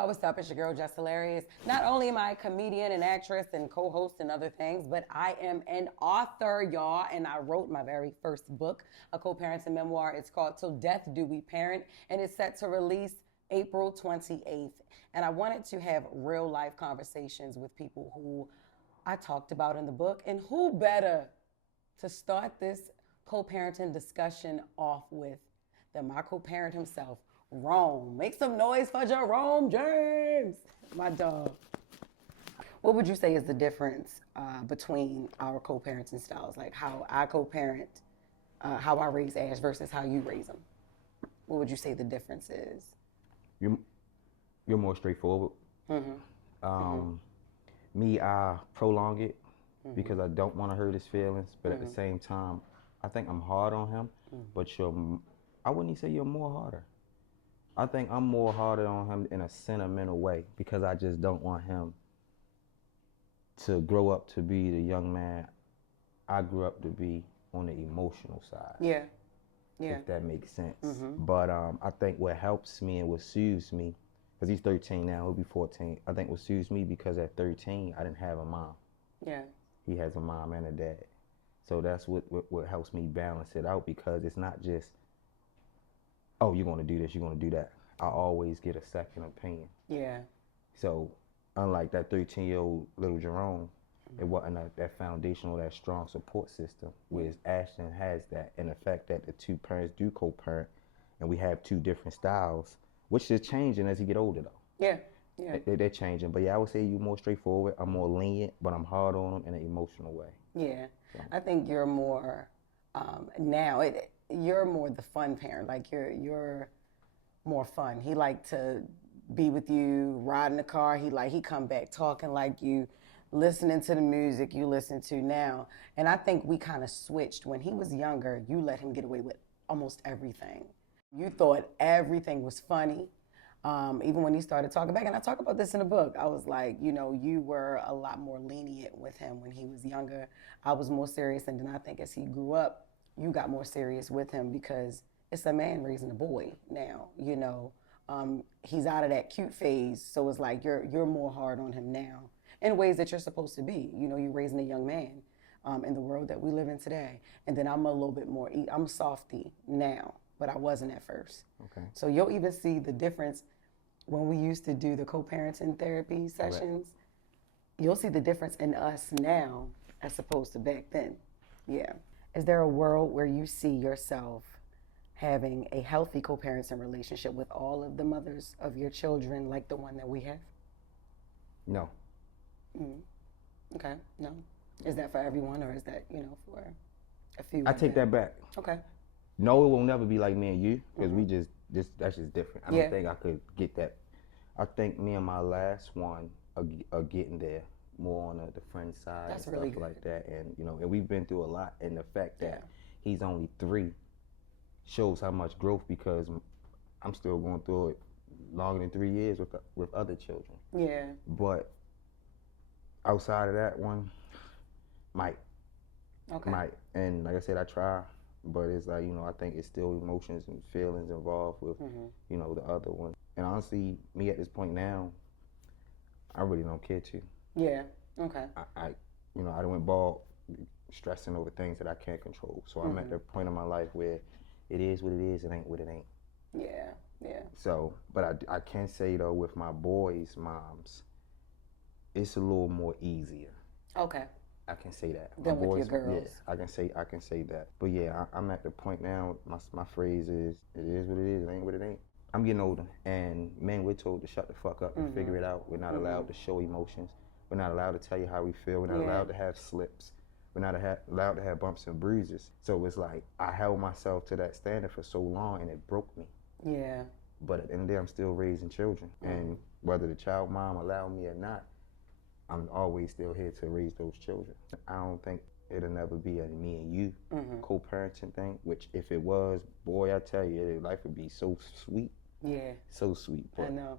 y'all, what's up? It's your girl, Just Hilarious. Not only am I a comedian and actress and co-host and other things, but I am an author, y'all, and I wrote my very first book, a co-parenting memoir. It's called Till Death Do We Parent, and it's set to release April 28th. And I wanted to have real life conversations with people who I talked about in the book, and who better to start this co-parenting discussion off with than my co-parent himself, Rome. Make some noise for Jerome James, my dog. What would you say is the difference between our co-parenting styles? Like how I co-parent, how I raise Ash versus how you raise him. What would you say the difference is? You're more straightforward. Me, I prolong it because I don't want to hurt his feelings, but at the same time, I think I'm hard on him, but I wouldn't even say you're more harder. I think I'm more harder on him in a sentimental way because I just don't want him to grow up to be the young man I grew up to be on the emotional side. Yeah, yeah. If that makes sense. But I think what helps me and what soothes me, because he's 13 now, he'll be 14. I think what soothes me because at 13, I didn't have a mom. Yeah. He has a mom and a dad. So that's what helps me balance it out, because it's not just, oh, you're going to do this, you're going to do that. I always get a second opinion. Yeah. So unlike that 13-year-old little Jerome, it wasn't that foundational, that strong support system, whereas Ashton has that. And the fact that the two parents do co-parent and we have two different styles, which is changing as he get older though. Yeah, yeah. They're changing. But yeah, I would say you're more straightforward. I'm more lenient, but I'm hard on him in an emotional way. Yeah, so. I think you're more, you're more the fun parent. Like you're more fun. He like to be with you, ride in the car. He come back talking like you, listening to the music you listen to now. And I think we kind of switched. When he was younger, you let him get away with almost everything. You thought everything was funny. Even when he started talking back, and I talk about this in the book, I was like, you were a lot more lenient with him when he was younger. I was more serious, and then I think as he grew up, you got more serious with him because it's a man raising a boy now, he's out of that cute phase, so it's like you're more hard on him now in ways that you're supposed to be. You're raising a young man in the world that we live in today. And then I'm a little bit more, I'm softy now, but I wasn't at first. Okay. So you'll even see the difference when we used to do the co-parenting therapy sessions. Right. You'll see the difference in us now as opposed to back then. Yeah. Is there a world where you see yourself having a healthy co-parenting relationship with all of the mothers of your children like the one that we have? No. Okay, no. Is that for everyone, or is that, for a few? I take that back. Okay. No, it will never be like me and you, because we that's just different. I don't think I could get that. I think me and my last one are getting there more on the friend side. That's and really stuff good. Like that. And, and we've been through a lot. And the fact that he's only 3 shows how much growth, because I'm still going through it longer than 3 years with other children. Yeah. But outside of that one, might. And like I said, I try, but it's like, I think it's still emotions and feelings involved with, the other one. And honestly, me at this point now, I really don't care to. Yeah, okay. I done went bald stressing over things that I can't control. So I'm at the point in my life where it is what it is, it ain't what it ain't. Yeah, yeah. So, but I can say though, with my boys' moms, it's a little more easier. Okay. I can say that. Than with your girls. Yeah, I can say that. But yeah, I'm at the point now, my phrase is, it is what it is, it ain't what it ain't. I'm getting older, and men, we're told to shut the fuck up and figure it out. We're not allowed to show emotions. We're not allowed to tell you how we feel. We're not allowed to have slips. We're not allowed to have bumps and bruises. So it's like, I held myself to that standard for so long, and it broke me. Yeah. But at the end of the day, I'm still raising children. And whether the child mom allow me or not, I'm always still here to raise those children. I don't think it'll never be a me and you co-parenting thing, which if it was, boy, I tell you, life would be so sweet. Yeah. So sweet. But, I know.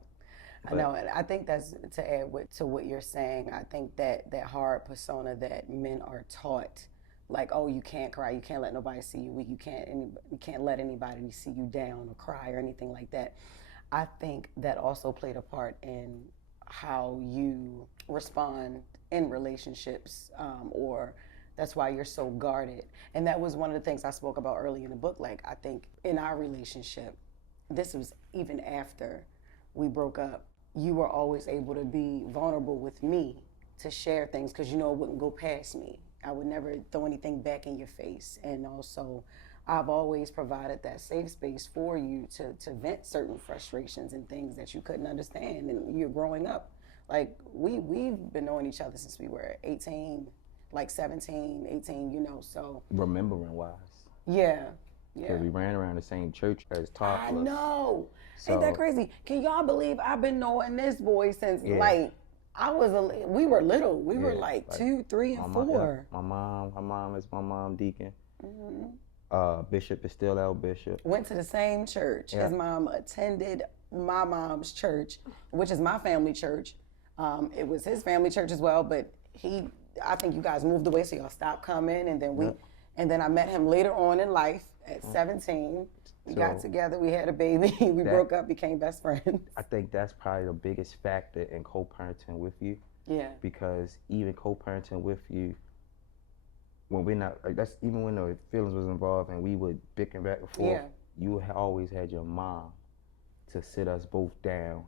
And I think that's, to add to what you're saying, I think that hard persona that men are taught, like, oh, you can't cry, you can't let nobody see you weak, you can't let anybody see you down or cry or anything like that. I think that also played a part in how you respond in relationships, or that's why you're so guarded. And that was one of the things I spoke about early in the book. Like, I think in our relationship, this was even after we broke up, you were always able to be vulnerable with me to share things because you know it wouldn't go past me. I would never throw anything back in your face. And also, I've always provided that safe space for you to vent certain frustrations and things that you couldn't understand. And you're growing up. Like, we've been knowing each other since we were 18, like 17, 18, you know, so. Remembering wise. Yeah. Because we ran around the same church as toddlers. I know. So, ain't that crazy? Can y'all believe I've been knowing this boy since like we were little. We were like 2, 3, and 4. My mom is my mom deacon. Bishop is still our bishop. Went to the same church. His mom attended my mom's church, which is my family church. It was his family church as well, but I think you guys moved away, so y'all stopped coming, and then and then I met him later on in life at 17. We got together, we had a baby, we broke up, became best friends. I think that's probably the biggest factor in co-parenting with you. Yeah. Because even co-parenting with you, when we're not, like, that's even when the feelings was involved and we would bicker back and forth, you always had your mom to sit us both down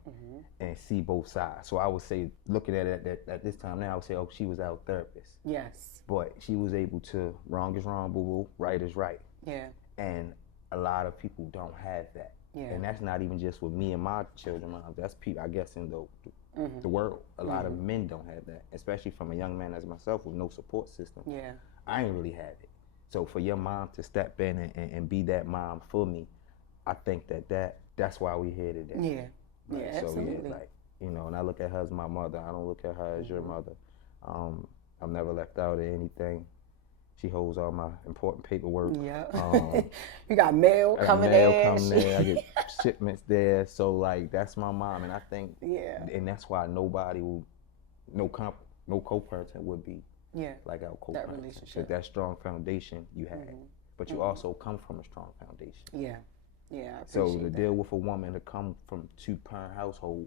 and see both sides. So I would say, looking at it at this time now, I would say, oh, she was our therapist. Yes. But she was able to, wrong is wrong, boo-boo, right is right. Yeah. And a lot of people don't have that. Yeah. And that's not even just with me and my children, moms. That's people, I guess, in the world. A lot of men don't have that, especially from a young man as myself with no support system. Yeah. I ain't really had it. So for your mom to step in and be that mom for me, I think that's why we here today. Yeah. Yeah, so absolutely. Like, you know, and I look at her as my mother. I don't look at her as your mother. I'm never left out of anything. She holds all my important paperwork. Yeah. You got mail coming there. I get shipments there. So like, that's my mom, and I think, and that's why no co-parenting would be like our co-parenting. That relationship. That strong foundation you had, but you also come from a strong foundation. Yeah. Yeah. I So to deal with a woman to come from 2-parent household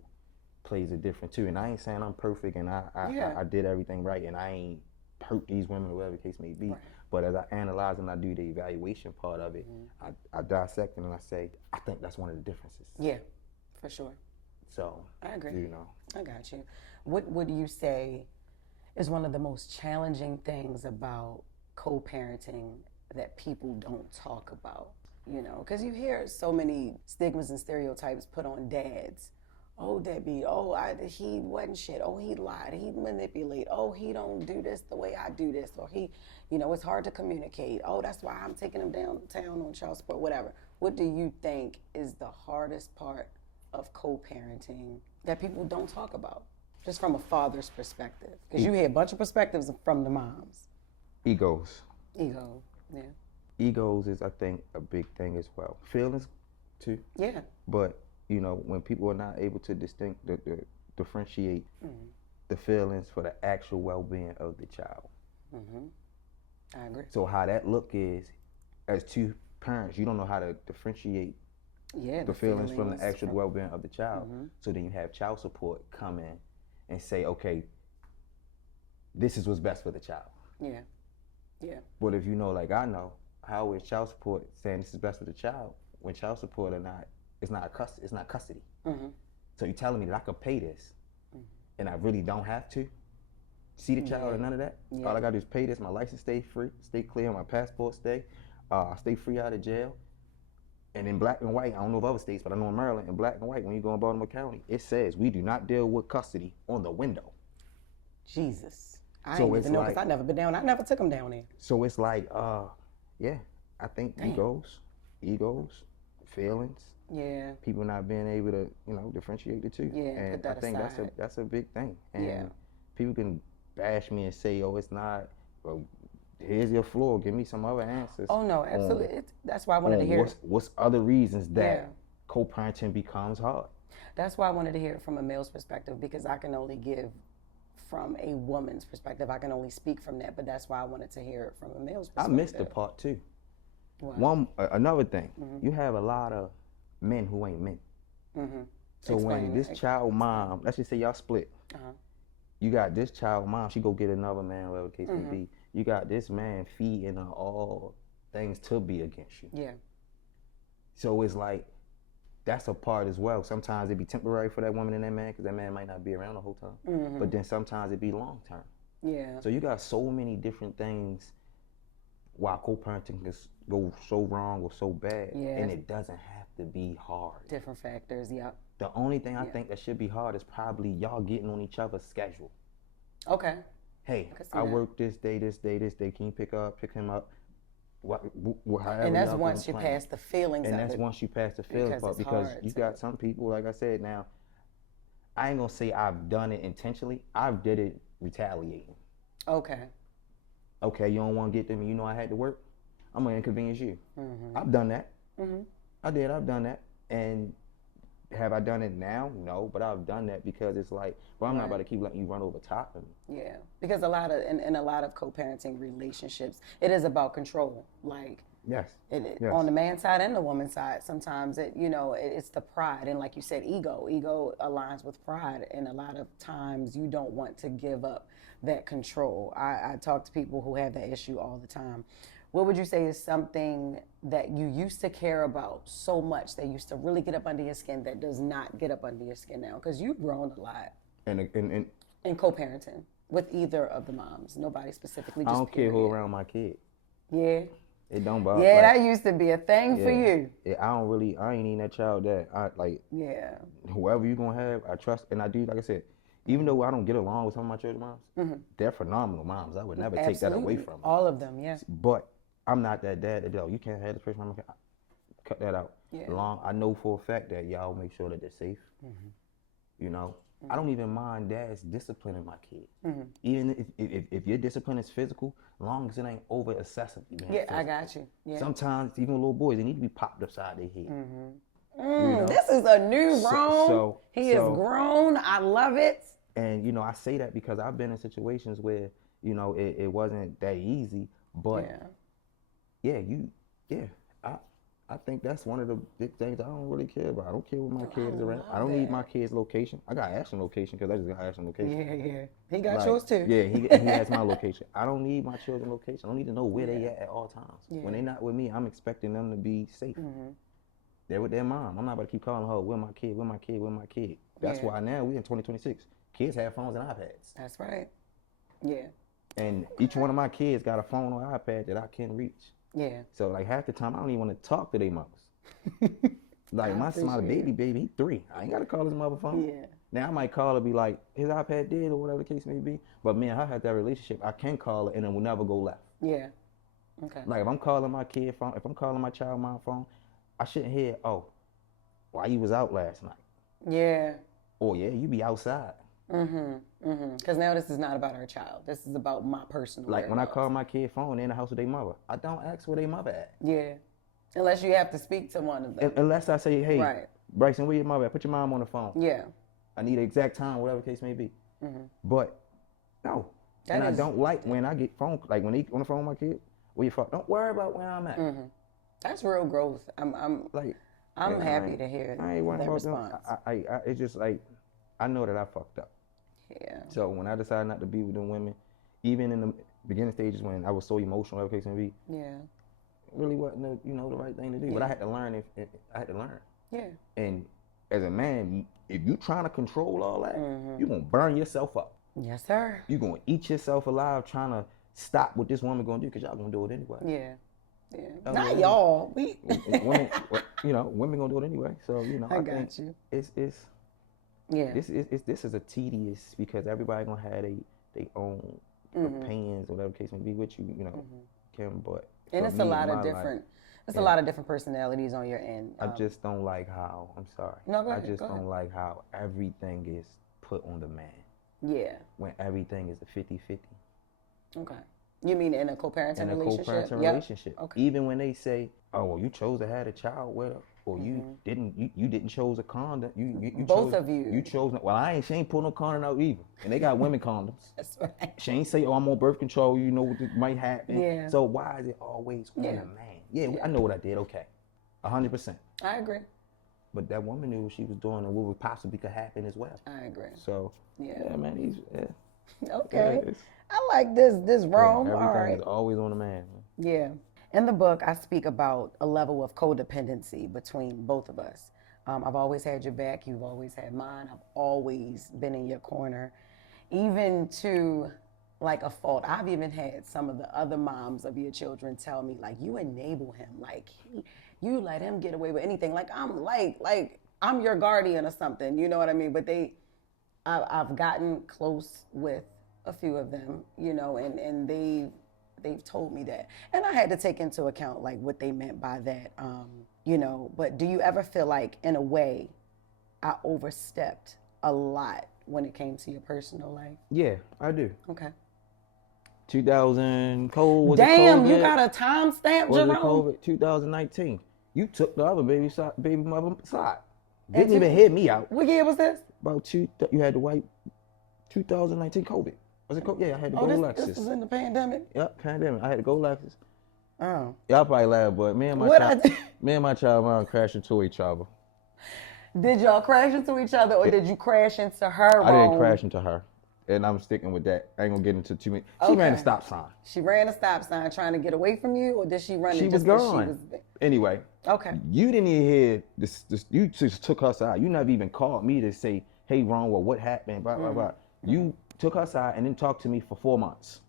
plays a different too. And I ain't saying I'm perfect and I did everything right and I ain't hurt these women or whatever the case may be. Right. But as I analyze and I do the evaluation part of it, I dissect it and I say, I think that's one of the differences. Yeah, for sure. So I agree. You know. I got you. What would you say is one of the most challenging things about co-parenting that people don't talk about? You know, because you hear so many stigmas and stereotypes put on dads. Oh, deadbeat. Oh, he wasn't shit. Oh, he lied. He manipulate. Oh, he don't do this the way I do this. Or he, you know, it's hard to communicate. Oh, that's why I'm taking him downtown on child support, whatever. What do you think is the hardest part of co-parenting that people don't talk about? Just from a father's perspective. Because you hear a bunch of perspectives from the moms. Egos. Ego, yeah. Egos is, I think, a big thing as well. Feelings, too. Yeah. But, you know, when people are not able to differentiate the feelings for the actual well-being of the child. I agree. So how that look is, as 2 parents, you don't know how to differentiate the feelings from the actual well-being of the child. So then you have child support come in and say, okay, this is what's best for the child. Yeah. Yeah. But if you know, like I know, how is child support saying this is best for the child when child support it's not custody. So you're telling me that I could pay this and I really don't have to see the child or none of that? All I gotta do is pay this, my license stay free, stay clear, my passport stay free out of jail. And in black and white, I don't know of other states, but I know in Maryland, in black and white, when you go in Baltimore County, it says we do not deal with custody on the window. Jesus. I didn't even know because I've never been down. I never took them down there. So it's like, I think egos, feelings. Yeah. People not being able to, you know, differentiate the two. Yeah. And I think that's a big thing. And people can bash me and say, oh, it's not. Well, here's your flaw. Give me some other answers. Oh no, absolutely. That's why I wanted to hear. What's other reasons that co-parenting becomes hard? That's why I wanted to hear it from a male's perspective, because I can only give from a woman's perspective. I can only speak from that, but that's why I wanted to hear it from a male's perspective. I missed the part too. What? Another thing, you have a lot of men who ain't men. So when this child mom, let's just say y'all split, you got this child mom, she go get another man, whatever the case may be. You got this man feeding her all things to be against you. Yeah. So it's like, that's a part as well. Sometimes it be temporary for that woman and that man, because that man might not be around the whole time. But then sometimes it be long term. Yeah. So you got so many different things why co-parenting can go so wrong or so bad, and it doesn't have to be hard. Different factors, yeah. The only thing I think that should be hard is probably y'all getting on each other's schedule. Okay. Hey, I work this day, this day, this day. Can you pick him up? And that's once you pass the feelings of it. And that's once you pass the feelings part, because you got some people, like I said, now, I ain't gonna say I've done it intentionally. I've did it retaliating. Okay. Okay, you don't want to get them, you know I had to work, I'm gonna inconvenience you. I've done that. I've done that. And have I done it now? No, but I've done that because it's like, well, I'm not about to keep letting you run over top of me. Yeah, because in a lot of co-parenting relationships, it is about control. Like, yes. On the man's side and the woman's side, sometimes it's the pride, and like you said, ego aligns with pride, and a lot of times you don't want to give up that control. I talk to people who have that issue all the time. What would you say is something that you used to care about so much, that used to really get up under your skin, that does not get up under your skin now? Because you've grown a lot in co-parenting with either of the moms. Nobody specifically. Just I don't care who around my kid. Yeah. It don't bother. Yeah, that used to be a thing for you. Yeah, I ain't even that child that I like. Yeah. Whoever you gonna have, I trust, and I do. Like I said, even though I don't get along with some of my children moms, they're phenomenal moms. I would never take that away from them. All of them, yeah. But I'm not that dad that, you can't have this person. I'm gonna cut that out. Yeah. I know for a fact that y'all make sure that they're safe. You know, I don't even mind dads disciplining my kid. Even if your discipline is physical, as long as it ain't over excessive. Yeah, I got you. Yeah. Sometimes even little boys, they need to be popped upside their head. You know? This is a new Rome. He is grown. I love it. And I say that because I've been in situations where it wasn't that easy, but I think that's one of the big things I don't really care about. I don't care where my kid is around. I don't need my kid's location. I got Ashton's location because I just got Ashton's location. Yeah. He got yours too. Yeah, he has my location. I don't need my children's location. I don't need to know where they at all times. Yeah. When they're not with me, I'm expecting them to be safe. They're with their mom. I'm not about to keep calling her, where my kid, where my kid, where my kid. That's why now we in 2026. Kids have phones and iPads. That's right. Yeah. And each one of my kids got a phone or iPad that I can reach. Yeah. So like half the time I don't even want to talk to their mothers. Like my baby, he 3. I ain't got to call his mother phone. Yeah. Now I might call her, be like, his iPad dead or whatever the case may be. But me and her had that relationship. I can call her and it will never go left. Yeah. Okay. Like if I'm calling my kid phone, if I'm calling my child my phone, I shouldn't hear, oh, why you was out last night? Yeah. Or yeah, you be outside. Because now this is not about our child. This is about my personal. Like when I call my kid phone, they're in the house with their mother. I don't ask where their mother at. Yeah. Unless you have to speak to one of them. Unless I say, hey, Bryson, where your mother at? Put your mom on the phone. Yeah. I need the exact time, whatever the case may be. But no. I don't like when I get phone, like when they on the phone with my kid, where you fuck, don't worry about where I'm at. That's real growth. I'm happy to hear I ain't worried that about response. them. It's just like, I know that I fucked up. Yeah. So when I decided not to be with them women, even in the beginning stages when I was so emotional, whatever the case may be, it really wasn't the right thing to do. But I had to learn. I had to learn. Yeah. And as a man, if you trying to control all that, you're gonna burn yourself up. Yes, sir. You're gonna eat yourself alive trying to stop what this woman gonna do, because y'all gonna do it anyway. Yeah. Not y'all. Women, women gonna do it anyway. So I got you. It's this is a tedious, because everybody gonna have their own opinions or whatever the case may be with you, Kim. But it's a lot of different. A lot of different personalities on your end. I just don't like how. I'm sorry. No, go ahead. I just don't like how everything is put on the man. Yeah. When everything is a 50-50. Okay. You mean in a co-parenting relationship? In a co-parenting relationship. Okay. Even when they say, "Oh, well, you chose to have a child with her," or you didn't chose a condom. You both chose, of you. You chose. Well, she ain't pulling no condom out either. And they got women condoms. That's right. She ain't say, "Oh, I'm on birth control." You know what might happen. Yeah. So why is it always on the man? Yeah, I know what I did. Okay, 100%. I agree. but that woman knew what she was doing and what would possibly could happen as well. I agree. So yeah, man, Okay. yeah, I like this Rome. All everything right. is always on the man. Yeah. In the book, I speak about a level of codependency between both of us. I've always had your back. You've always had mine. I've always been in your corner, even to like a fault. I've even had some of the other moms of your children tell me, like, you enable him, like you let him get away with anything. Like I'm your guardian or something. You know what I mean? But I've gotten close with a few of them, you know, and they've told me that, and I had to take into account like what they meant by that, you know. But do you ever feel like, in a way, I overstepped a lot when it came to your personal life? Yeah, I do. Okay. 2000 COVID. Damn, you got a timestamp, Was it Jerome? COVID? 2019. You took the other baby mother side. Didn't even hear me out. What year was this? About you had the white 2019 COVID. Was it COVID? Yeah, I had to go Lexus. This was in the pandemic? Yep, pandemic. I had to go Lexus. Oh. Y'all probably laugh, but me and my child mom crashed into each other. Did y'all crash into each other, or did you crash into her? I didn't crash into her, and I'm sticking with that. I ain't gonna get into too many. She ran a stop sign. She ran a stop sign trying to get away from you, or did she run it She was just 'cause gone. she was... Anyway. Okay. You didn't even hear this. You just took her side. You never even called me to say, "Hey, Ron, well, what happened?" Blah blah blah. You took her side and then talked to me for 4 months.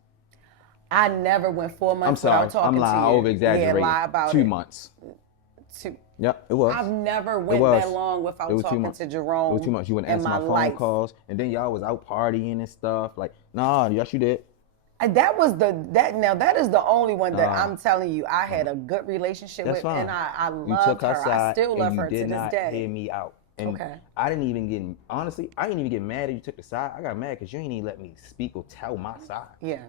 I never went 4 months. I'm sorry. Without talking I'm lying. to you. Over exaggerating. Yeah, lie about 2 it. months. Two. Yep, it was. I've never went that long without talking to Jerome. It was 2 months. You wouldn't answer my phone calls, and then y'all was out partying and stuff. Like, nah, yes, you did. That is the only one that I'm telling you I had a good relationship with, fine. and I You loved took her her. side, I still love her to and you this did not day. hear me out. And Okay. I didn't even get, honestly, I didn't even get mad that you took the side. I got mad because you ain't even let me speak or tell my side. Yeah.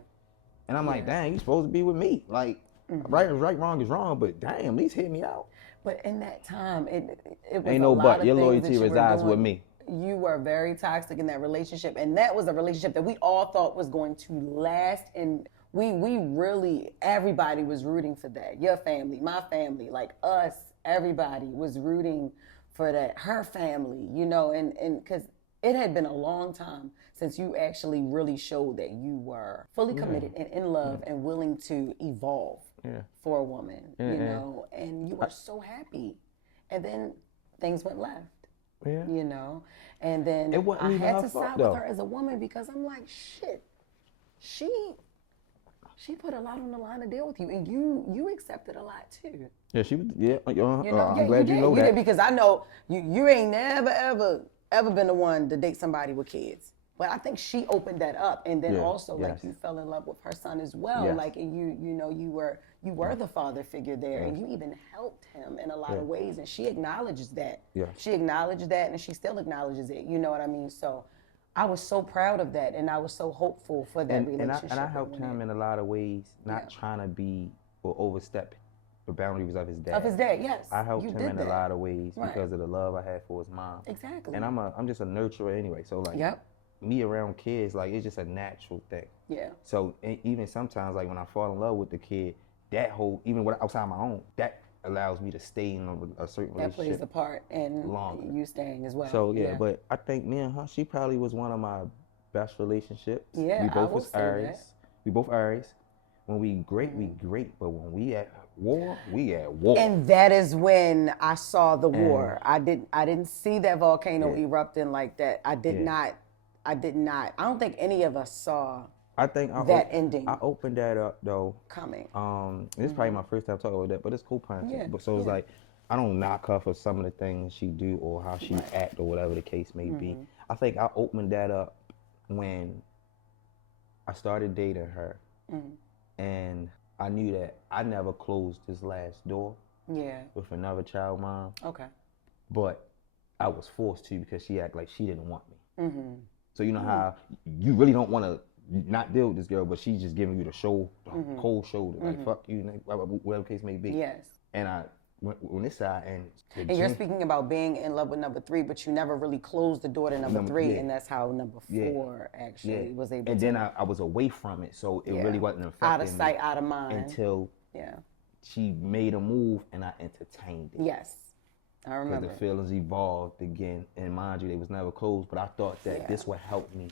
And I'm like, dang, you supposed to be with me. Like, right is right, wrong is wrong, but damn, at least hear me out. But in that time, it was Ain't no a lot but. of Your things loyalty that you were resides doing. with me. You were very toxic in that relationship, and that was a relationship that we all thought was going to last, and we really, everybody was rooting for that. Your family, my family, like us, everybody was rooting for that. Her family, you know, and because it had been a long time since you actually really showed that you were fully committed and in love and willing to evolve for a woman, you know, and you were so happy. And then things went left, you know, and then I had to side with her as a woman because I'm like, shit, she put a lot on the line to deal with you, and you accepted a lot too. Yeah, she was. Yeah, I'm glad you know that. Did, because I know you ain't never ever been the one to date somebody with kids. But I think she opened that up, and then also like you fell in love with her son as well. Like, and you know you were the father figure there, and you even helped him in a lot of ways, and she acknowledges that. Yeah. She acknowledged that, and she still acknowledges it. You know what I mean? So I was so proud of that, and I was so hopeful for that relationship. And I helped him in a lot of ways, not trying to be or overstep the boundaries of his dad. Of his dad, yes. I helped him in a lot of ways because of the love I had for his mom. Exactly. And I'm just a nurturer anyway, so like me around kids, like it's just a natural thing. Yeah. So even sometimes, like when I fall in love with the kid, that whole even outside my own, that allows me to stay in a certain relationship. That plays a part in you staying as well. So but I think me and her, she probably was one of my best relationships. Yeah, we both was Aries. We both Aries. When we great, we great. But when we at war, we at war. And that is when I saw the war. I didn't see that volcano erupting like that. I did not. I don't think any of us saw that ending. I opened that up though. Coming. This is probably my first time talking about that, but it's cool punch. Yeah. But so it's like I don't knock her for some of the things she do or how she act or whatever the case may be. I think I opened that up when I started dating her, and I knew that I never closed this last door. Yeah. With another child mom. Okay. But I was forced to because she acted like she didn't want me. Mm-hmm. So you know how you really don't want to not deal with this girl, but she's just giving you the cold shoulder, like fuck you, whatever case may be. Yes. And I went on this side, and you're speaking about being in love with number 3, but you never really closed the door to number 3, and that's how number 4 actually was able to. And then I was away from it, so it really wasn't affecting me. Out of sight, out of mind. Until she made a move, and I entertained it. Yes. I because remember. the feelings evolved again. And mind you, they was never closed. But I thought that this would help me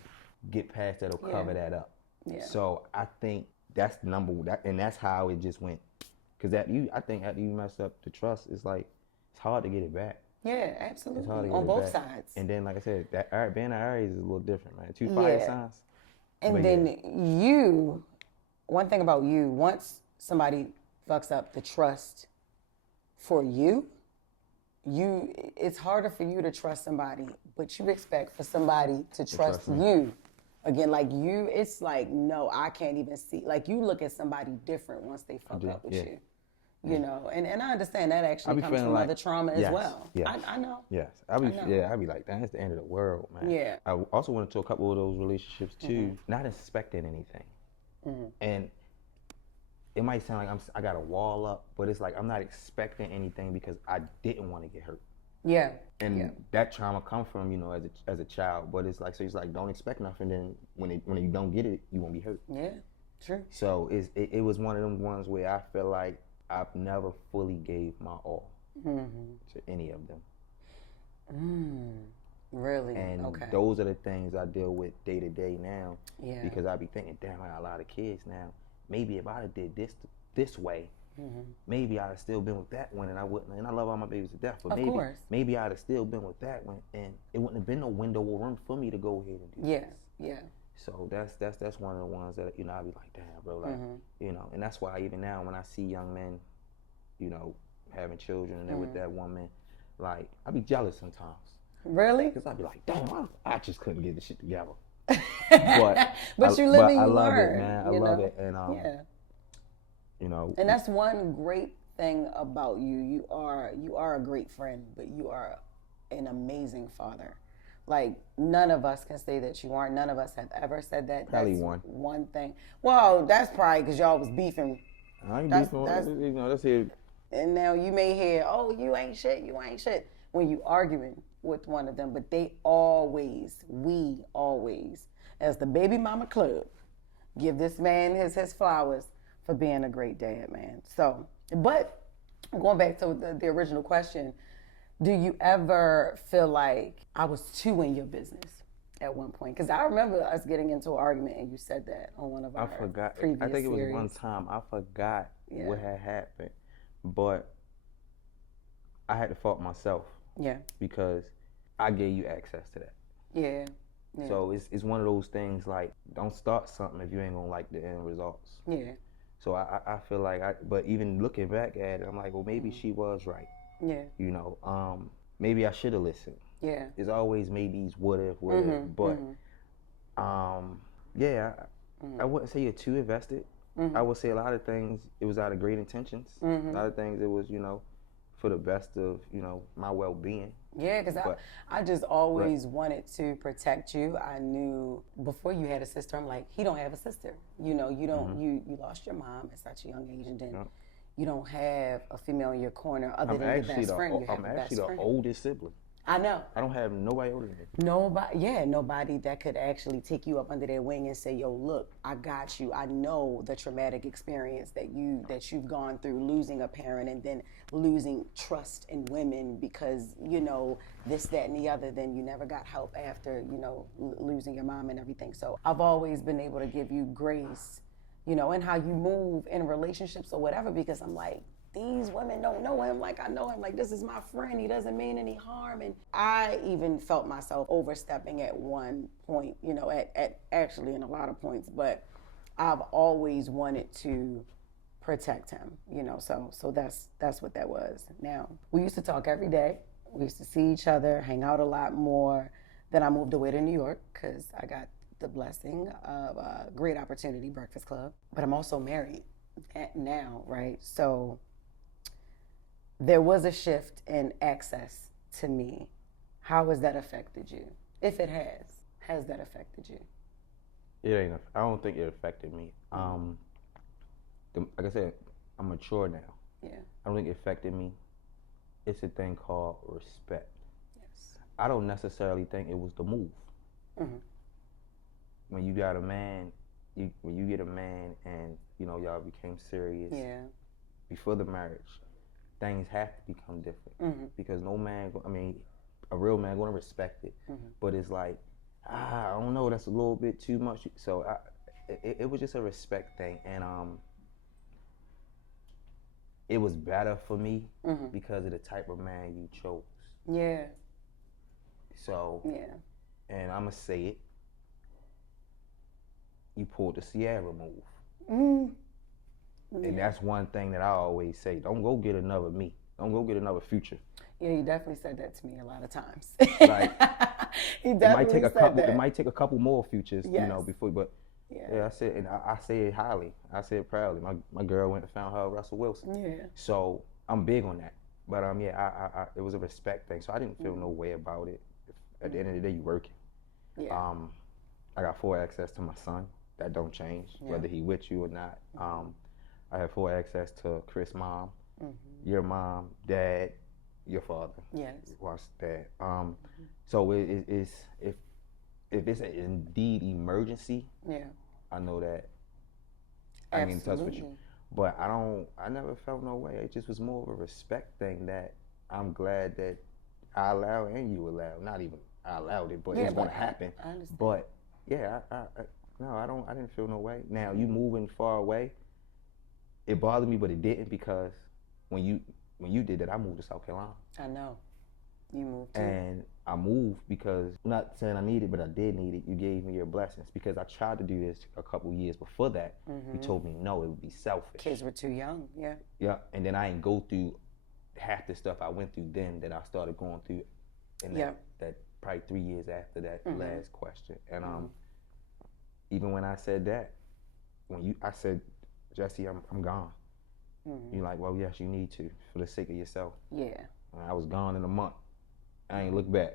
get past that or cover that up. Yeah. So I think that's the and that's how it just went. Because I think after you mess up the trust, it's hard to get it back. Yeah, absolutely. It's hard to get on it both back. sides. And then, like I said, that being an Aries is a little different, man. 2 fire signs. And But then one thing about you, once somebody fucks up the trust for you, it's harder for you to trust somebody, but you expect for somebody to trust you. Again, like you, it's like, no, I can't even see. Like you look at somebody different once they fuck up with you. You know, and I understand that actually comes from other trauma as well. Yes. I know. Yes. I'd be like, damn, it's the end of the world, man. Yeah. I also went into a couple of those relationships too, not expecting anything. And it might sound like I got a wall up, but it's like I'm not expecting anything because I didn't want to get hurt. Yeah. And that trauma comes from, as a child. But it's like, don't expect nothing. Then when you don't get it, you won't be hurt. Yeah, true. So it was one of them ones where I feel like I've never fully gave my all to any of them. Really? And those are the things I deal with day to day now. Yeah. Because I be thinking, damn, I got a lot of kids now. Maybe if I'd have did this way, maybe I'd have still been with that one, and I wouldn't. And I love all my babies to death, but maybe I'd have still been with that one, and it wouldn't have been no window or room for me to go ahead and do this. Yeah. So that's one of the ones that I be like, damn, bro, like and that's why even now when I see young men, having children and they're with that woman, like I be jealous sometimes. Really? Because I be like, damn, I just couldn't get this shit together. But you live and you love learn. it, man. I love it, and and that's one great thing about you. You are a great friend, but you are an amazing father. Like none of us can say that you aren't. None of us have ever said that. Probably that's one thing. Well, that's probably because y'all was beefing. I ain't beefing. That's it. And now you may hear, "Oh, you ain't shit. You ain't shit." When you arguing with one of them, but we always, as the baby mama club, give this man his flowers for being a great dad, man. So, but going back to the original question, do you ever feel like I was too in your business at one point? Because I remember us getting into an argument and you said that on one of our previous I think it was series. one time. I forgot what had happened, but I had to fault myself. Yeah. Because I gave you access to that. Yeah. So it's one of those things like, don't start something if you ain't gonna like the end results. Yeah. So I feel like but even looking back at it, I'm like, well, maybe she was right. Yeah. Maybe I should have listened. Yeah. It's always maybes, what if, but I wouldn't say you're too invested. I would say a lot of things, it was out of great intentions. A lot of things, it was, for the best of, my well-being. Yeah, because I just always wanted to protect you. I knew before you had a sister, I'm like, he don't have a sister. You don't, you lost your mom at such a young age, and then you don't have a female in your corner other than your best friend. I'm actually the oldest sibling. I know. I don't have nobody older than me. Nobody that could actually take you up under their wing and say, "Yo, look, I got you. I know the traumatic experience that you've gone through, losing a parent and then losing trust in women because this, that, and the other. Then you never got help after losing your mom and everything. So I've always been able to give you grace, and how you move in relationships or whatever, because I'm like, these women don't know him like I know him. Like, this is my friend. He doesn't mean any harm. And I even felt myself overstepping at one point, at actually in a lot of points. But I've always wanted to protect him, So that's what that was. Now, we used to talk every day. We used to see each other, hang out a lot more. Then I moved away to New York because I got the blessing of a great opportunity, Breakfast Club. But I'm also married now, right? So there was a shift in access to me. How has that affected you? If it has that affected you? I don't think it affected me. Like I said, I'm mature now. Yeah. I don't think it affected me. It's a thing called respect. Yes. I don't necessarily think it was the move. When you got a man, when you get a man and y'all became serious before the marriage, things have to become different because no man, a real man gonna respect it, but it's like, I don't know, that's a little bit too much. So it was just a respect thing, and it was better for me because of the type of man you chose. Yeah. So, yeah, and I'm gonna say it, you pulled the Sierra move. And that's one thing that I always say, don't go get another me. Don't go get another Future. Yeah, he definitely said that to me a lot of times. Like, he definitely said that. It might take a couple more Futures, Yes. before, but yeah, I said, and I say it highly. I say it proudly. My girl went and found her Russell Wilson. Yeah. So I'm big on that. But yeah, it was a respect thing. So I didn't feel no way about it. At the end of the day, you working. Yeah. I got full access to my son. That don't change, whether he with you or not. I have full access to Chris' mom, your mom, dad, your father. Yes. Watch dad. So it is, if it's an indeed emergency, I know that I can get in touch with you. But I never felt no way. It just was more of a respect thing that I'm glad that I allowed and you allowed. Not even I allowed it, but it's gonna happen. I understand. But yeah, I didn't feel no way. Now you moving far away, it bothered me, but it didn't, because when you did that, I moved to South Carolina. I know. You moved too. And I moved because, not saying I needed, but I did need it. You gave me your blessings, because I tried to do this a couple years before that. You told me no, it would be selfish. Kids were too young. Yeah. Yeah, and then I didn't go through half the stuff I went through then that I started going through in that probably 3 years after that last question. And even when I said that, I said, Jesse, I'm gone. You're like, well, yes, you need to, for the sake of yourself. Yeah. And I was gone in a month. I ain't look back.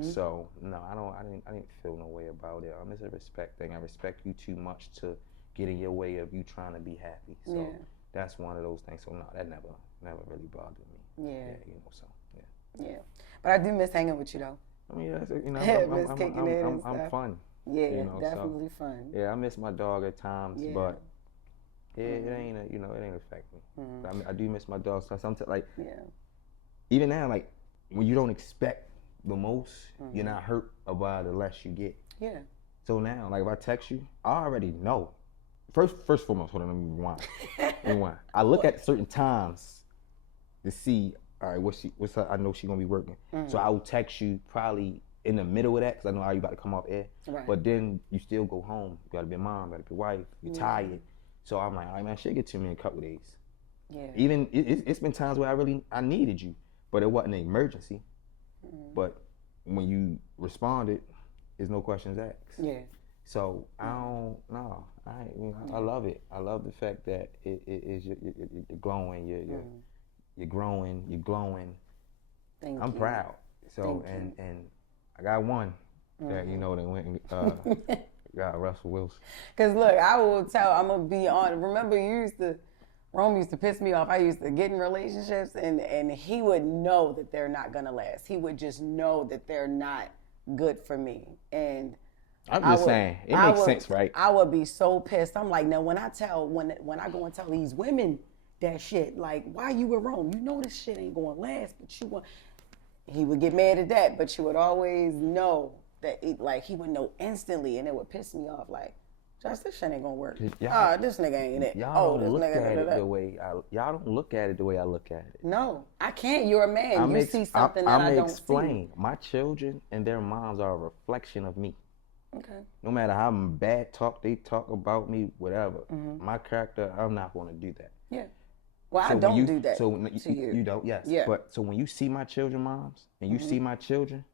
So no, I didn't feel no way about it. It's a respect thing. I respect you too much to get in your way of you trying to be happy. So that's one of those things. So no, that never really bothered me. Yeah. So yeah. But I do miss hanging with you though. I mean, Miss kicking it and I'm stuff. fun. Yeah, definitely fun. Yeah, I miss my dog at times, but it ain't it ain't affect me. I do miss my dog. So sometimes, like, even now, like, when you don't expect the most, you're not hurt about the less you get. Yeah. So now, like, if I text you, I already know. First foremost, hold on, let me rewind. I look at certain times to see, all right, what's her, I know she's gonna be working. So I will text you probably in the middle of that, because I know how you about to come off air. Right. But then you still go home. You gotta be a mom, gotta be a wife, you're tired. So I'm like, all right, man, she'll get to me in a couple of days. Yeah. Even it's been times where I needed you, but it wasn't an emergency. But when you responded, there's no questions asked. Yeah. So I don't know. I love it. I love the fact that you're glowing. You're growing. You're glowing. I'm proud. So and I got one that that went and got Russell Wilson. Cause look, I will tell. I'm gonna be on. Remember, Rome used to piss me off. I used to get in relationships, and he would know that they're not gonna last. He would just know that they're not good for me. And I'm just saying, it makes sense, right? I would be so pissed. I'm like, no, when I go and tell these women that shit, like, why you with Rome? You know this shit ain't gonna last, but you want. He would get mad at that, but you would always know that, he would know instantly, and it would piss me off, like, Josh, this shit ain't gonna work. This nigga ain't it. Y'all don't look at it the way y'all don't look at it the way I look at it. No, I can't. You're a man. You see something that I don't explain. My children and their moms are a reflection of me. Okay. No matter how bad they talk about me, whatever. My character, I'm not gonna do that. Yeah. Well, I don't do that to you. You don't, yes. Yeah. But so when you see my children moms and you see my children.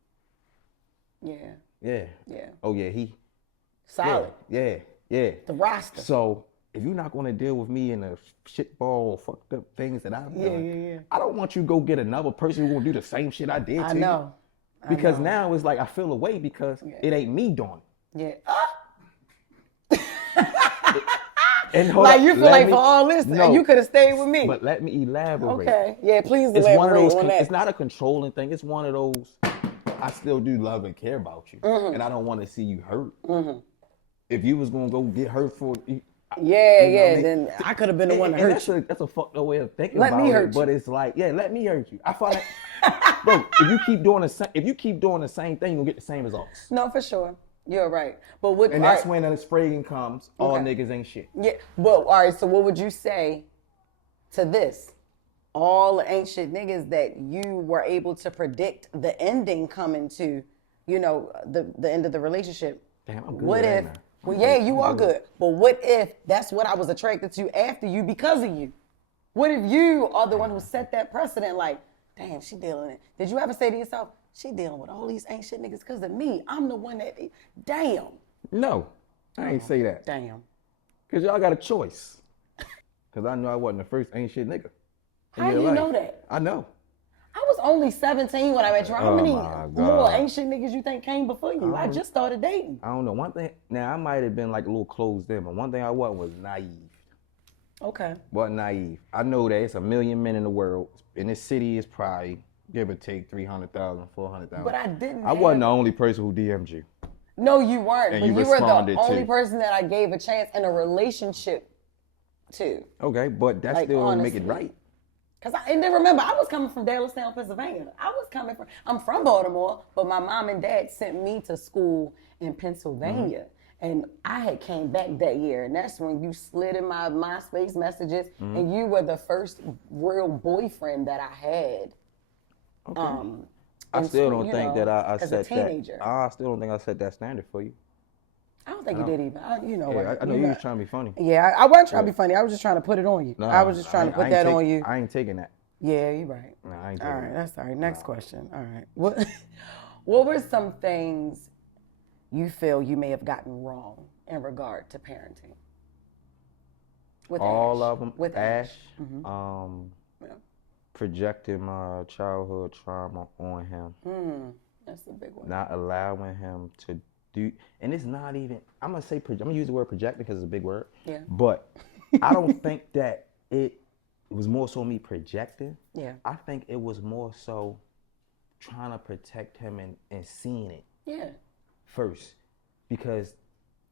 Yeah. Yeah. Yeah. Oh yeah, he. Solid. Yeah. The roster. So if you're not gonna deal with me in the shitball fucked up things that I've done, I don't want you to go get another person who gonna do the same shit I did to you. I know. Because now it's like I feel away because it ain't me doing it. Yeah. And like you feel like for all this, you could have stayed with me. But let me elaborate. Okay. Yeah, please it's elaborate one of those, on that. It's not a controlling thing. It's one of those, I still do love and care about you. And I don't want to see you hurt. If you was going to go get hurt for, Yeah, You know what I yeah. mean? Then I could have been the one to And hurt you. that's a fucked up way of thinking Let about me it. hurt But you. it's like, yeah, let me hurt you. I find that, bro, if you keep doing the same thing, you'll get the same results. No, for sure. You're right. But what? And all that's right. when the spraying comes. All Okay. niggas ain't shit. Yeah. But all right. So what would you say to this? All the ancient niggas that you were able to predict the ending coming to, the end of the relationship. Damn, I'm good What right if? now. Well, yeah, you are good. But what if that's what I was attracted to after you because of you? What if you are the one who set that precedent? Like, damn, she dealing it. Did you ever say to yourself, she dealing with all these ancient niggas because of me? I'm the one that. Damn. No, I ain't say that. Damn. Cause y'all got a choice. Cause I know I wasn't the first ain't shit nigga. How do you know that? I know. I was only 17 when I met you. How Oh many my more God. ancient niggas you think came before you? I just started dating. I don't know. One thing, now I might have been like a little closed in, but one thing I wasn't was naive. Okay. Wasn't naive. I know that it's a million men in the world. In this city, it's probably, give or take, 300,000, 400,000. But I didn't. I wasn't the only person who DM'd you. No, you weren't. And But you you were the responded only too. person that I gave a chance in a relationship to. Okay, but that Like, still don't make it honestly. right. And then remember, I was coming from Dallas-Town, Pennsylvania. I'm from Baltimore, but my mom and dad sent me to school in Pennsylvania. And I had came back that year, and that's when you slid in my MySpace messages, and you were the first real boyfriend that I had. Okay. I still don't think that I as set a teenager. that. I still don't think I set that standard for you. I don't think you did even. You know Yeah, what? I know you was trying to be funny. Yeah, I wasn't trying to be funny. I was just trying to put it on you. No, I was just trying to put that on you. I ain't taking that. Yeah, you're right. No, I ain't All taking right, that. that's all right. Next question. All right. What were some things you feel you may have gotten wrong in regard to parenting? With All Ash. of them. With Ash. Yeah. Projecting my childhood trauma on him. That's a big one. Not allowing him to do, and it's not even, I'm gonna use the word project because it's a big word. Yeah. But I don't think that it was more so me projecting. Yeah. I think it was more so trying to protect him and seeing it Yeah. first. Because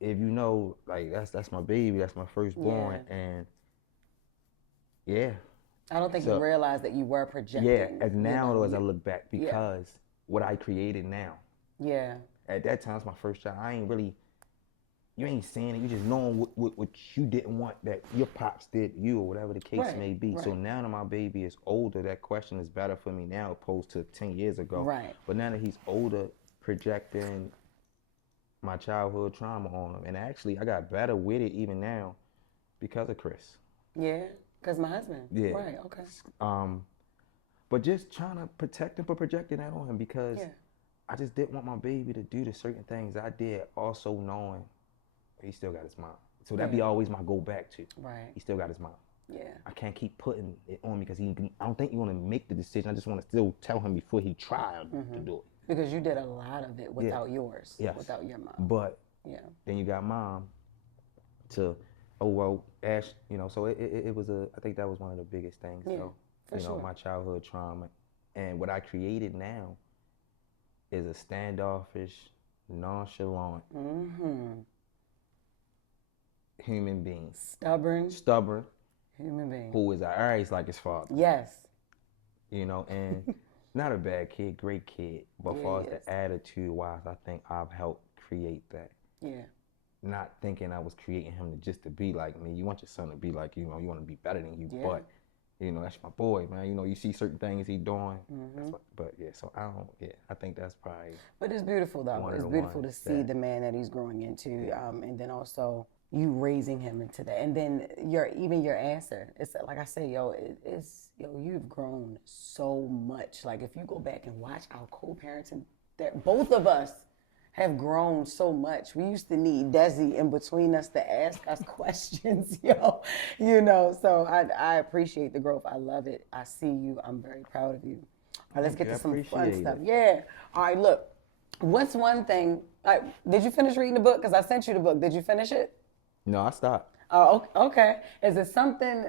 if you know, like that's my baby, that's my firstborn, and yeah. I don't think you realized that you were projecting. Yeah, as now though, as I look back, because what I created now. Yeah. At that time, it's my first child. I ain't really, you ain't saying it. You just knowing what you didn't want that your pops did to you or whatever the case may be. Right. So now that my baby is older, that question is better for me now opposed to 10 years ago. Right. But now that he's older, projecting my childhood trauma on him. And actually, I got better with it even now because of Chris. Yeah, because my husband. Yeah. Right, okay. But just trying to protect him for projecting that on him because I just didn't want my baby to do the certain things I did, also knowing he still got his mom. So that'd be always my go back to. Right. He still got his mom. Yeah. I can't keep putting it on me because I don't think you want to make the decision. I just want to still tell him before he tried to do it. Because you did a lot of it without yours, without your mom. But then you got mom to, oh, well, Ash, so it was I think that was one of the biggest things. Yeah, so, for sure. My childhood trauma. And what I created now is a standoffish, nonchalant human being. Stubborn human being. Who is alright like his father. Yes. And not a bad kid, great kid. But far as the attitude wise, I think I've helped create that. Yeah. Not thinking I was creating him just to be like me. You want your son to be like you want to be better than you. Yeah. But that's my boy, man. You see certain things he doing. So I think that's probably. But it's beautiful though. It's beautiful to see the man that he's growing into, and then also you raising him into that, and then your answer. It's like I say, you've grown so much. Like if you go back and watch our co-parenting, that both of us have grown so much. We used to need Desi in between us to ask us questions, So I appreciate the growth. I love it. I see you. I'm very proud of you. All right, let's get to some fun stuff. Yeah. All right, look. What's one thing? Did you finish reading the book? Because I sent you the book. Did you finish it? No, I stopped. Oh, okay. Is it something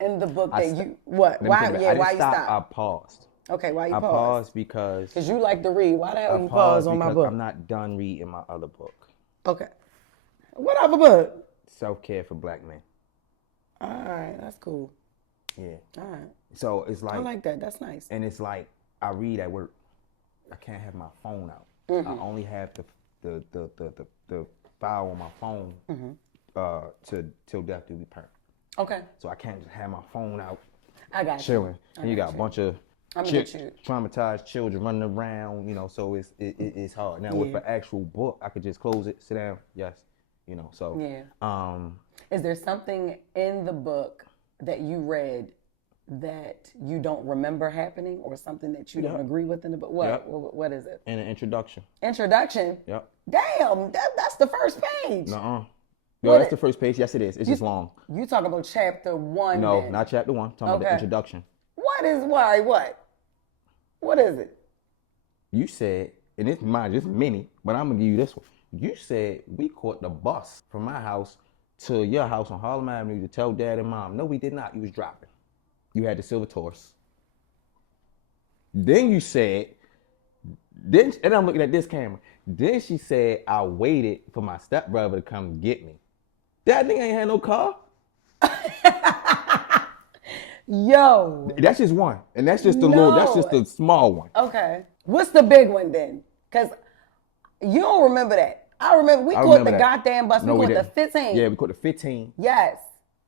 in the book that you what? Why? Yeah, why you stopped? I paused. Okay, why you paused? I paused because you like to read. Why the hell you pause on my book? I'm not done reading my other book. Okay. What other book? self-care for black men. All right, that's cool. Yeah. All right. So it's I like that. That's nice. and it's like I read at work. I can't have my phone out. Mm-hmm. I only have the file on my phone to till death do we part. Okay. So I can't just have my phone out I got you. chilling. And you got a bunch of traumatized children running around, you know, so it's hard. Now with an actual book, I could just close it, sit down, yes, you know, so. Yeah. Is there something in the book that you read that you don't remember happening or something that you don't agree with in the book? What? Yep. What is it? In an introduction. Introduction? Yep. Damn, that's the first page. Nuh-uh. No, that's the first page. Yes, it is. It's just long. You talk about chapter 1 No, then. not chapter 1. Talking about the introduction. What is it? You said, and it's mine, just mini, but I'm going to give you this one. You said we caught the bus from my house to your house on Harlem Avenue to tell dad and mom. No, we did not. You was driving. You had the silver Taurus. Then you said, and I'm looking at this camera. Then she said, I waited for my stepbrother to come get me. That nigga ain't had no car. Yo. That's just one. And that's just that's just the small one. Okay. What's the big one then? Because you don't remember that. I remember we caught the goddamn bus. No, we caught the 15. Yeah, we caught the 15. Yes.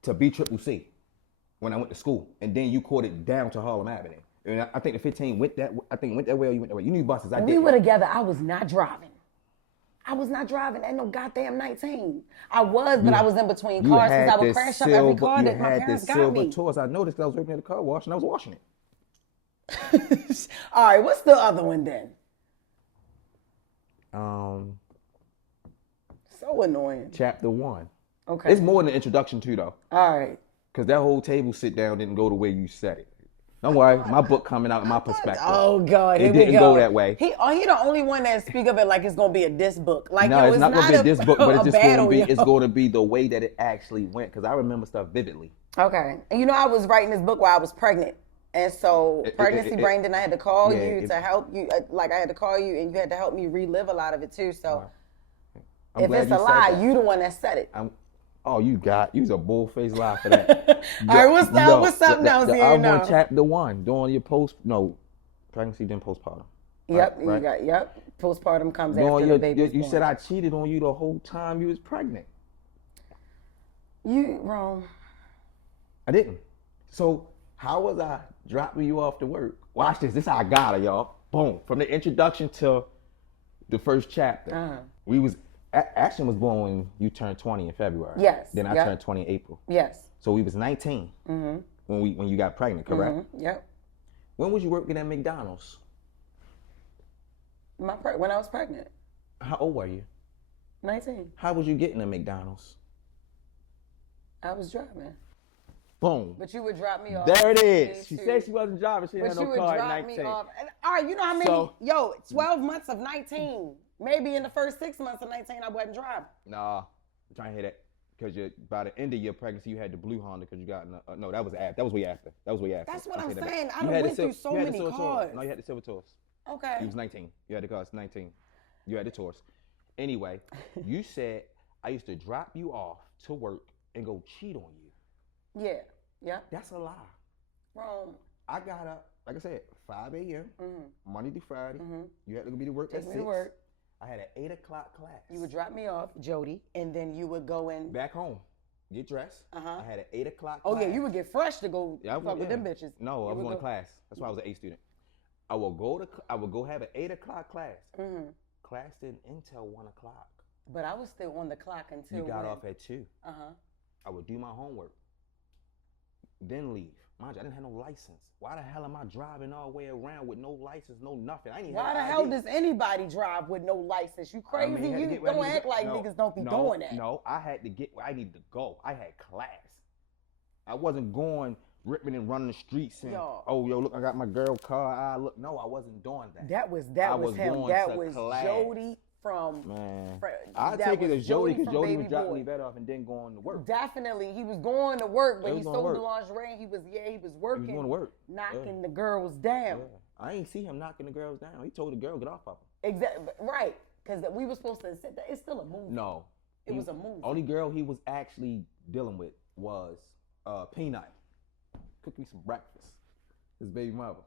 To BCCC when I went to school. And then you caught it down to Harlem Avenue. And I think the 15 went that way or you went that way. You knew buses. I did. We were together. I was not driving. I was not driving at no goddamn 19. I was, but I was in between cars because I would crash up every car that my parents got me. You had the silver Taurus. I noticed because I was working at the car wash and I was washing it. All right, what's the other one then? So annoying. Chapter 1. Okay. It's more than an introduction too, though. All right. Because that whole table sit down didn't go the way you said it. Don't worry, my book coming out in my perspective. Oh God, it didn't go that way. He the only one that speak of it like it's gonna be a diss book. Like no, it's not gonna be a diss book, but it's just battle, going to be the way that it actually went. Because I remember stuff vividly. Okay, and I was writing this book while I was pregnant, and so pregnancy brain. Then I had to call you to help you. Like I had to call you, and you had to help me relive a lot of it too. So if it's a lie, you the one that said it. Oh, you was a bull-faced lie for that. All right, what's something else here? I want chapter 1 during your pregnancy then postpartum. Yep, right? Postpartum comes after the baby's born. You said I cheated on you the whole time you was pregnant. You wrong. I didn't. So how was I dropping you off to work? Watch this. This is how I got her, y'all. Boom. From the introduction to the first chapter. Action was born when you turned 20 in February. Yes. Then I turned 20 in April. Yes. So we was 19 when you got pregnant, correct? Mm-hmm. Yep. When was you working at McDonald's? When I was pregnant. How old were you? 19. How was you getting to McDonald's? I was driving. Boom. But you would drop me off. There it is. She said she wasn't driving. She had no car at 19. But you would drop me off. And, all right, you know how many? 12 months of 19. Maybe in the first 6 months of 19, I wasn't driving. Nah, I'm trying to hear that. Because by the end of your pregnancy, you had the blue Honda because you got no, that was after. That was way after. That's what I'm saying. I went through so many cars. No, you had the silver Taurus. Okay. You was 19. You had the car. 19. You had the Taurus. Anyway, you said I used to drop you off to work and go cheat on you. Yeah. Yeah. That's a lie. Wrong. I got up, like I said, 5 a.m. Monday through Friday. You had to go be to work at 6. Me to work. I had an 8 o'clock class. You would drop me off, Jody, and then you would go in. Back home. Get dressed. I had an 8 o'clock class. Oh, yeah, you would get fresh to go fuck with them bitches. No, I was going to class. That's why I was an A student. I would go have an 8 o'clock class. Class didn't end till 1 o'clock. But I was still on the clock until you got off at 2. I would do my homework. Then leave. Mind you, I didn't have no license. Why the hell am I driving all the way around with no license, no nothing? Why the hell does anybody drive with no license? You crazy? You don't act like niggas don't be doing that. No, I had to get where I needed to go. I had class. I wasn't going ripping and running the streets and look, I got my girl car. No, I wasn't doing that. That was him. That was Jody from. Man, I take it as Jody because Jody was dropping me that off and then going to work. Definitely, he was going to work, but he sold the lingerie. And he was working. He was going to work, knocking the girls down. Yeah. I ain't see him knocking the girls down. He told the girl get off of him. Exactly right, because we were supposed to sit there. It's still a movie. No, It was a movie. Only girl he was actually dealing with was Peanut. Cook me some breakfast. His baby mother.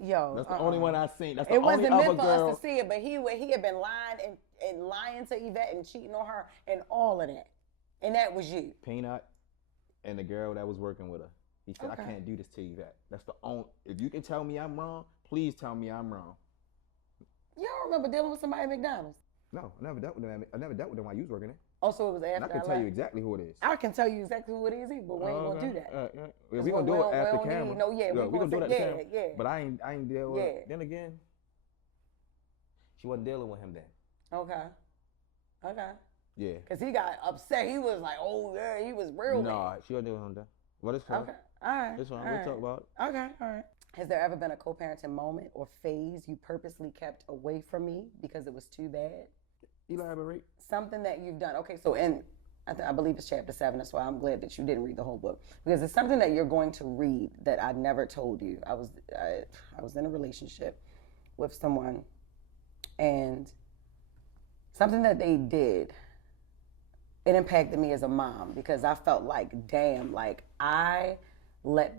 Yo, That's the only one I seen. That's the it only wasn't other meant for girl. us to see it, but he had been lying and lying to Yvette and cheating on her and all of that, and that was you. Peanut and the girl that was working with her. He said, I can't do this to Yvette. That's the only. If you can tell me I'm wrong, please tell me I'm wrong. You don't remember dealing with somebody at McDonald's? No, I never dealt with them. I never dealt with them while you was working there. Oh, so it was after And I can tell you exactly who it is. I can tell you exactly who it is, but we ain't gonna do that. We're gonna do it after camera. We gonna do it after camera. Yeah. But I ain't deal with it. Then again, she wasn't dealing with him then. Okay. Yeah. Cause he got upset. He was like, "Oh yeah," he was real. No, she wasn't dealing with him then. Well, it's fine. Okay. All right. It's fine. We'll talk about it. Okay. All right. Has there ever been a co-parenting moment or phase you purposely kept away from me because it was too bad? Elaborate. Something that you've done. Okay, so I believe it's chapter 7. That's why I'm glad that you didn't read the whole book, because it's something that you're going to read that I never told you. I was in a relationship with someone, and something that they did, it impacted me as a mom, because I felt like, damn, like I trusted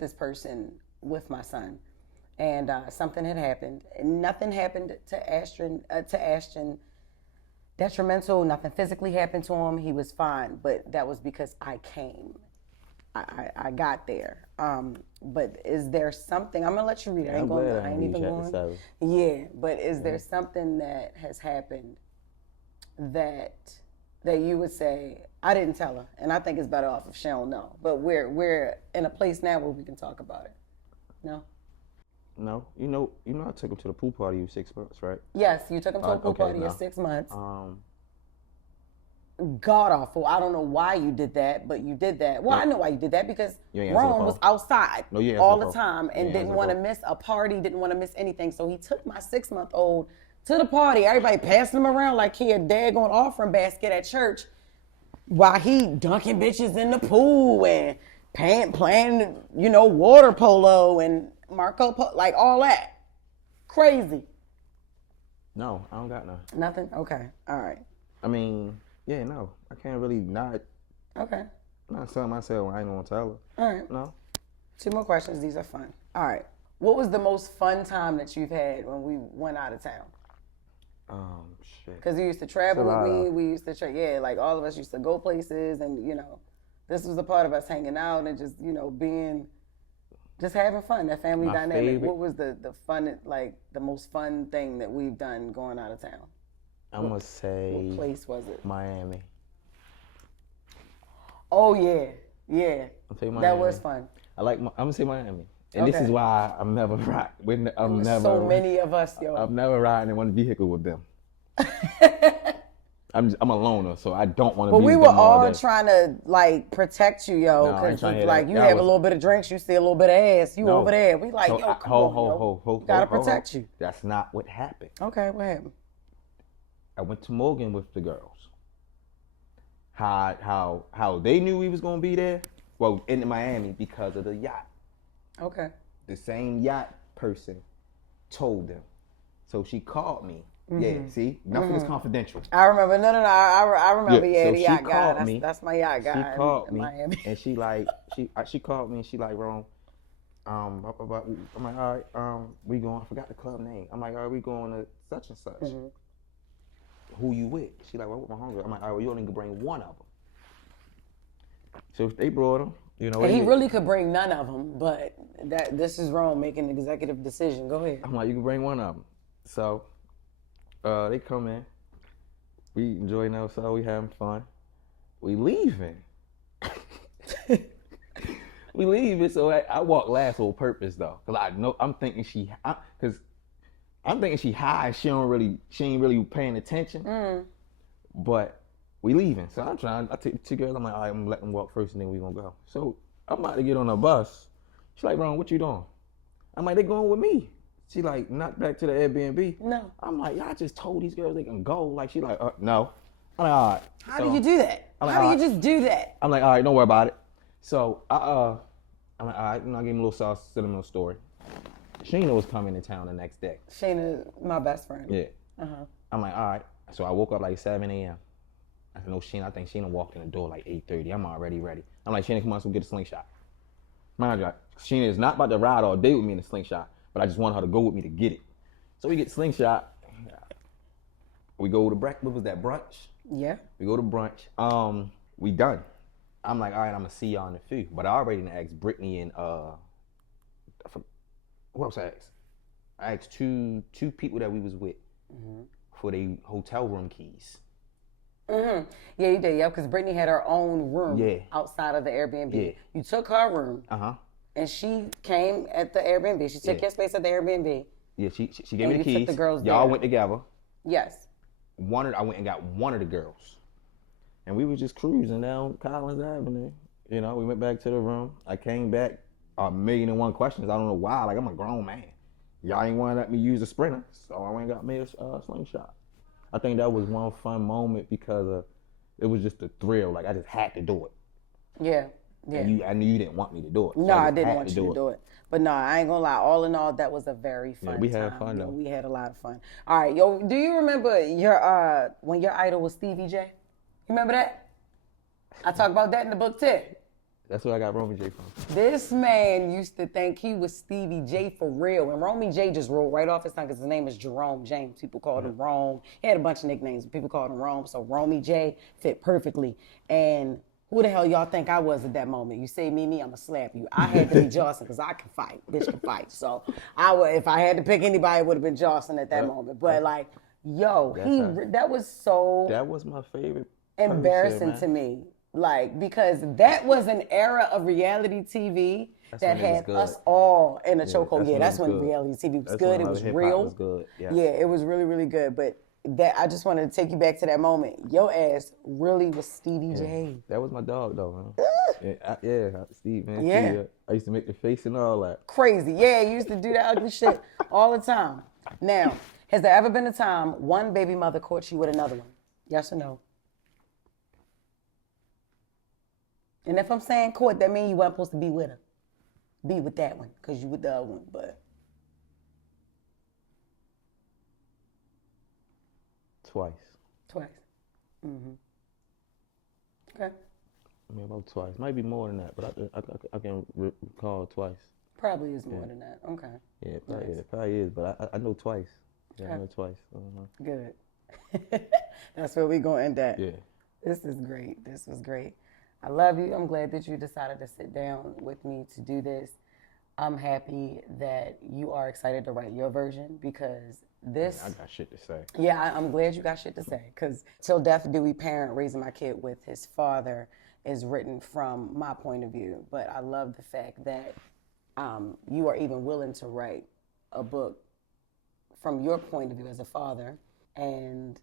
this person with my son. And something had happened. And nothing happened to Ashton detrimental. Nothing physically happened to him. He was fine. But that was because I came. I got there. But is there something? I'm gonna let you read it. I ain't even going. Yeah. But is there something that has happened that you would say, I didn't tell her, and I think it's better off if she don't know. But we're in a place now where we can talk about it. No. No, you know, I took him to the pool party. You was 6 months, right? Yes, you took him to a pool party at 6 months. God awful. I don't know why you did that, but you did that. Well, I know why you did that, because Ron was outside all the time and didn't want to miss a party, didn't want to miss anything. So he took my 6-month-old to the party. Everybody passing him around like he a daggone offering basket at church, while he dunking bitches in the pool and playing, water polo and Marco Polo, like all that. Crazy. No, I don't got none. Nothing? Okay. All right. I mean, yeah, no. I can't really not. Okay. Not tell myself I ain't gonna tell her. All right. No. 2 more questions. These are fun. All right. What was the most fun time that you've had when we went out of town? Shit. Because you used to travel with me. We used to, like all of us used to go places, and this was a part of us hanging out and just, just having fun. That family dynamic. Favorite. What was the fun, like the most fun thing that we've done going out of town? I'm gonna say. What place was it? Miami. Oh yeah. I'll say Miami. That was fun. I'm gonna say Miami. And this is why I'm never riding. So many of us, yo. I'm never riding in one vehicle with them. I'm a loner, so I don't want to be with them. But we were all trying to protect you, yo, because you have a little bit of drinks, you see a little bit of ass, you over there. We like, yo, come on, gotta protect you. That's not what happened. Okay, what happened? I went to Morgan with the girls. How they knew we was gonna be there? Well, in Miami because of the yacht. Okay. The same yacht person told them. So she called me. Mm-hmm. Yeah, see? Nothing is confidential. I remember. No. I remember, so the yacht guy. That's my yacht guy. She called me. Miami. And she called me and she like, Ron, I'm like, all right, we going, I forgot the club name. I'm like, all right, we going to such and such. Mm-hmm. Who you with? She like, well, with my homegirl. I'm like, all right, well, you only can bring one of them. So they brought him. And he really could bring none of them, but this is wrong, making an executive decision. Go ahead. I'm like, you can bring one of them. So they come in. We enjoying ourselves. We having fun. We leaving. We leaving. So I walk last on purpose though, cause I'm thinking she high. She ain't really paying attention. Mm. But we leaving. So I take the 2 girls. I'm like, all right, I'm gonna let them walk first and then we gonna go. So I'm about to get on a bus. She's like, Ron, what you doing? I'm like, they going with me. She like, not back to the Airbnb. No. I'm like, y'all just told these girls they can go. Like, she like, no. I'm like, all right. How do you do that? How do you just do that? I'm like, all right, don't worry about it. So I'm like, all right, I gave him a little sauce, send him a little story. Sheena was coming to town the next day. Sheena, my best friend. Yeah. Uh-huh. I'm like, all right. So I woke up like 7 a.m. I know Sheena. I think Sheena walked in the door like 8:30. I'm already ready. I'm like, Sheena, come on, so get a slingshot. Mind you, Sheena is not about to ride all day with me in a slingshot, but I just want her to go with me to get it. So we get slingshot. We go to what was that, brunch? Yeah. We go to brunch. We done. I'm like, all right, I'm gonna see y'all in the few. But I already asked Brittany and who else I asked? I asked two people that we was with for their hotel room keys. Yeah, you did. Yeah, because Brittany had her own room outside of the Airbnb. Yeah. You took her room. And she came at the Airbnb. She took your space at the Airbnb. Yeah, she gave me the keys. Took the girls Y'all there. went together. Yes. I went and got one of the girls, and we was just cruising down Collins Avenue. You know, we went back to the room. I came back, 1,000,001 questions. I don't know why. Like, I'm a grown man. Y'all ain't want to let me use a sprinter, so I went and got me a slingshot. I think that was one fun moment because it was just a thrill. Like, I just had to do it. Yeah. Yeah. And I knew you didn't want me to do it. No, I didn't want you to do it. But no, I ain't gonna lie. All in all, that was a very fun time. We had fun though. We had a lot of fun. All right, yo, do you remember your when your idol was Stevie J? You remember that? I talk about that in the book too. That's where I got Romy J from. This man used to think he was Stevie J for real. And Romy J just rolled right off his tongue because his name is Jerome James. People called him Rome. He had a bunch of nicknames, but people called him Rome. So Romy J fit perfectly. And who the hell y'all think I was at that moment? You say Mimi, I'ma slap you. I had to be Jocelyn because I can fight. Bitch can fight. So if I had to pick anybody, it would have been Jocelyn at that moment. But like, yo, that was so. That was my favorite. Embarrassing to me. Like, because that was an era of reality TV that had us all in a chokehold. Yeah, that's when reality TV was good. It was real. Was good. Yeah, it was really, really good. But that I just wanted to take you back to that moment. Your ass really was Stevie J. That was my dog, though, man. Steve, man. Yeah. I used to make the face and all that. Crazy. Yeah, you used to do that ugly shit all the time. Now, has there ever been a time one baby mother caught you with another one? Yes or no? And if I'm saying caught, that means you weren't supposed to be with her. Be with that one, because you with the other one, but. Twice. Mm-hmm. Okay. I mean, about twice. Might be more than that, but I can recall twice. Probably is more than that. Okay. Yeah, probably is, but I know twice. Yeah, I know twice. Good. That's where we going to end at. Yeah. This is great. This was great. I love you. I'm glad that you decided to sit down with me to do this. I'm happy that you are excited to write your version because this... I got shit to say. Yeah, I'm glad you got shit to say because Till Death Do We Parent, Raising My Kid with His Father is written from my point of view. But I love the fact that you are even willing to write a book from your point of view as a father and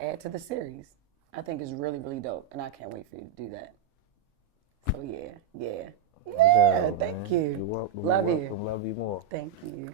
add to the series. I think it's really, really dope, and I can't wait for you to do that. So yeah, thank you. You're welcome. Love You're you. welcome. Love you more. Thank you.